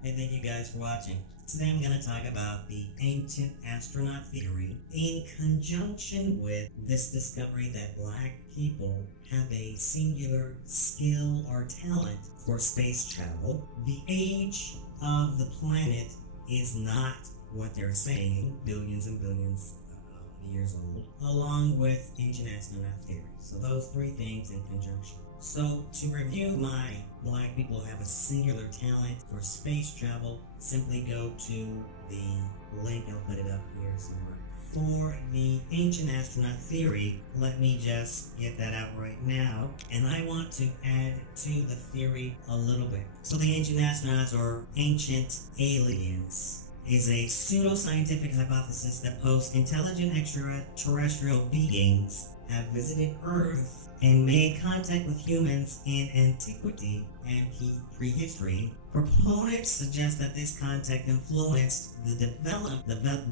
Hey, thank you guys for watching. Today I'm going to talk about the ancient astronaut theory in conjunction with this discovery that black people have a singular skill or talent for space travel. The age of the planet is not what they're saying, billions and billions of years old, along with ancient astronaut theory. So those three things in conjunction. So to review my black people have a singular talent for space travel, simply go to the link, I'll put it up here somewhere. For the ancient astronaut theory, let me just get that out right now, and I want to add to the theory a little bit. So the ancient astronauts, or ancient aliens, is a pseudo-scientific hypothesis that posits intelligent extraterrestrial beings have visited Earth and made contact with humans in antiquity and prehistory. Proponents suggest that this contact influenced the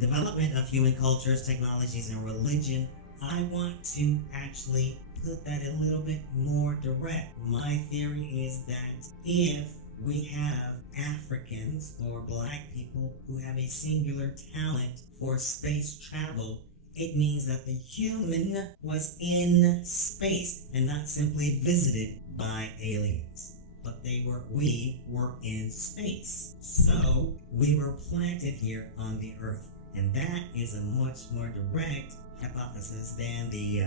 development of human cultures, technologies, and religion. I want to actually put that a little bit more direct. My theory is that if we have Africans or black people who have a singular talent for space travel, it means that the human was in space and not simply visited by aliens. But we were in space. So we were planted here on the Earth. And that is a much more direct hypothesis than the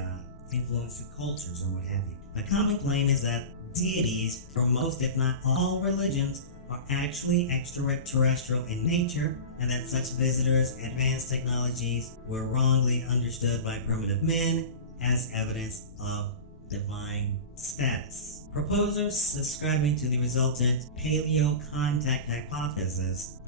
influence of cultures and what have you. The common claim is that deities from most, if not all, religions are actually extraterrestrial in nature, and that such visitors' advanced technologies were wrongly understood by primitive men as evidence of divine status. Proposers subscribing to the resultant paleo-contact hypothesis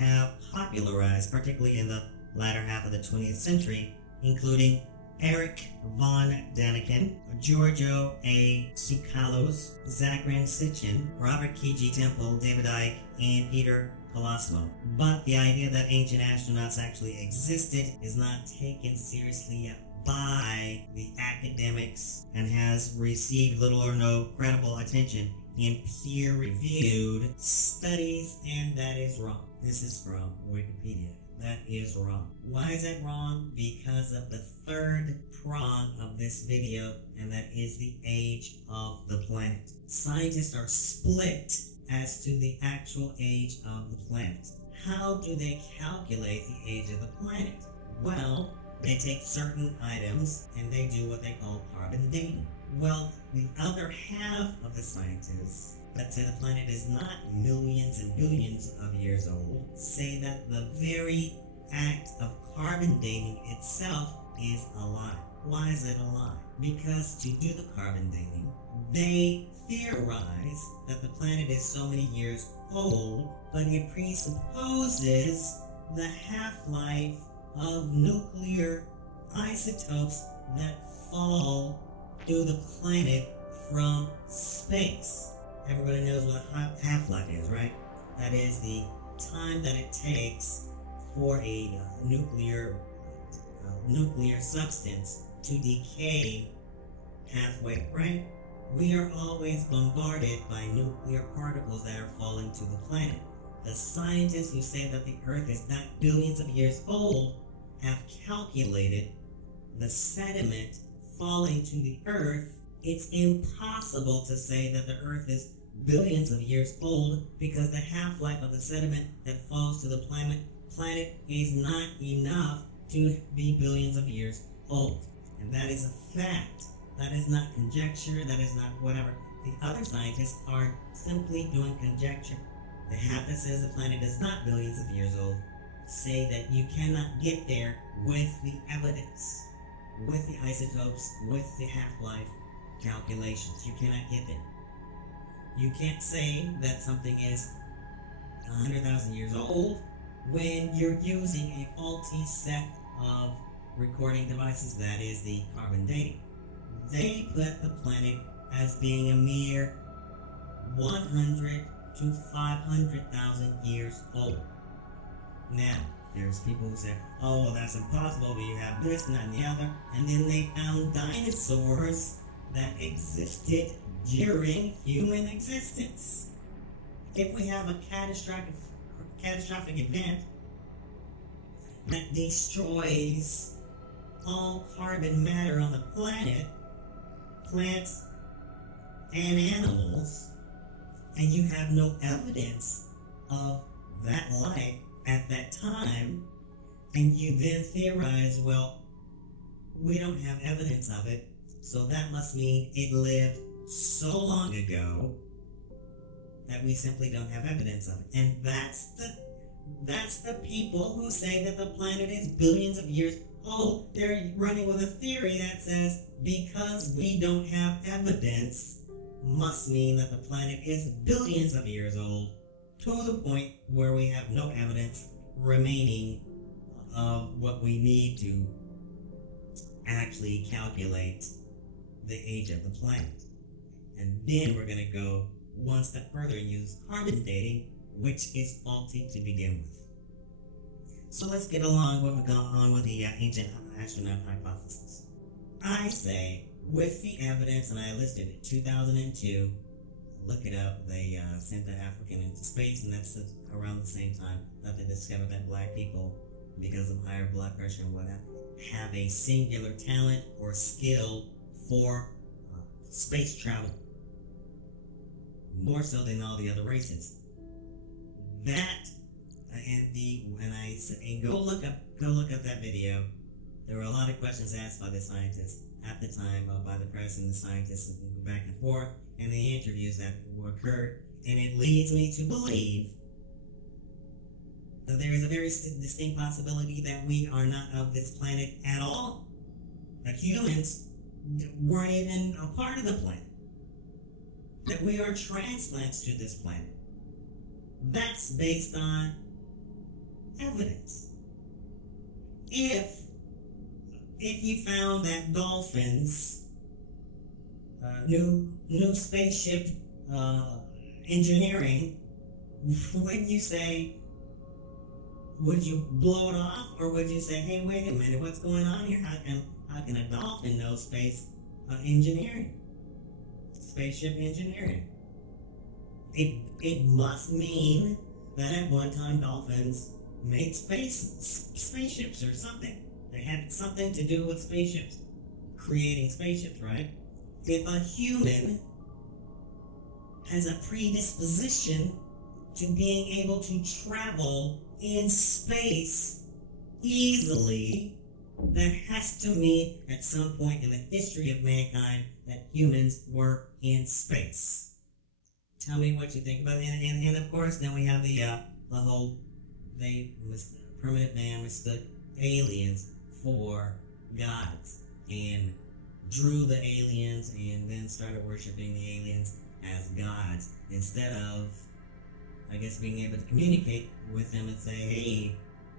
have popularized, particularly in the latter half of the 20th century, including Eric von Daniken, Giorgio A. Tsoukalos, Zachary Sitchin, Robert K.G. Temple, David Icke, and Peter Colosimo. But the idea that ancient astronauts actually existed is not taken seriously yet by the academics and has received little or no credible attention in peer-reviewed studies, and that is wrong. This is from Wikipedia. That is wrong. Why is that wrong? Because of the third prong of this video, and that is the age of the planet. Scientists are split as to the actual age of the planet. How do they calculate the age of the planet? Well, they take certain items and they do what they call carbon dating. Well, the other half of the scientists that say the planet is not millions and billions of years old say that the very act of carbon dating itself is a lie. Why is it a lie? Because to do the carbon dating, they theorize that the planet is so many years old, but it presupposes the half-life of nuclear isotopes that fall to the planet from space. Everybody knows what half-life is, right? That is the time that it takes for a nuclear substance to decay halfway, right? We are always bombarded by nuclear particles that are falling to the planet. The scientists who say that the Earth is not billions of years old have calculated the sediment falling to the Earth. It's impossible to say that the Earth is billions of years old because the half-life of the sediment that falls to the planet is not enough to be billions of years old. And that is a fact. That is not conjecture, that is not whatever. The other scientists are simply doing conjecture. The half that says the planet is not billions of years old say that you cannot get there with the evidence, with the isotopes, with the half-life calculations. You cannot get there. You can't say that something is 100,000 years old when you're using a faulty set of recording devices, that is the carbon dating. They put the planet as being a mere 100 to 500,000 years old. Now, there's people who say, oh, well, that's impossible, but you have this and that and the other. And then they found dinosaurs that existed during human existence. if we have a catastrophic event that destroys all carbon matter on the planet, plants and animals, and you have no evidence of that life at that time, and you then theorize, well, we don't have evidence of it, so that must mean it lived so long ago that we simply don't have evidence of it. And that's the people who say that the planet is billions of years old. They're running with a theory that says because we don't have evidence must mean that the planet is billions of years old, to the point where we have no evidence remaining of what we need to actually calculate the age of the planet. And then we're going to go one step further and use carbon dating, which is faulty to begin with. So let's get along with the ancient astronaut hypothesis. I say, with the evidence, and I listed it, 2002, look it up, they sent the African into space, and that's around the same time that they discovered that black people, because of higher blood pressure and whatnot, have a singular talent or skill for space travel, more so than all the other races. That and go look up that video. There were a lot of questions asked by the scientists at the time, by the press and the scientists, back and forth, and the interviews that occurred, and it leads me to believe that there is a very distinct possibility that we are not of this planet at all, that humans weren't even a part of the planet, that we are transplants to this planet. That's based on evidence. If you found that dolphins new spaceship engineering, wouldn't you say, would you blow it off, or would you say, hey, wait a minute, what's going on here? How can a dolphin know space engineering, spaceship engineering? It must mean that at one time dolphins made spaceships or something. They had something to do with spaceships, creating spaceships, right? If a human has a predisposition to being able to travel in space easily, that has to mean at some point in the history of mankind that humans were in space. Tell me what you think about it. And of course, then we have the whole, primitive man mistook aliens for gods and drew the aliens and then started worshiping the aliens as gods instead of, I guess, being able to communicate with them and say, hey,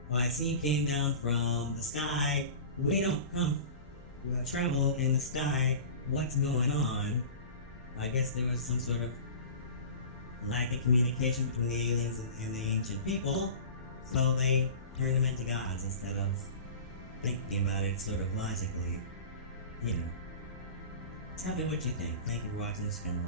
well, I see you came down from the sky. We don't travel in the sky. What's going on? I guess there was some sort of lack of communication between the aliens and the ancient people, so they turned them into gods instead of thinking about it sort of logically, you know. Tell me what you think. Thank you for watching this channel.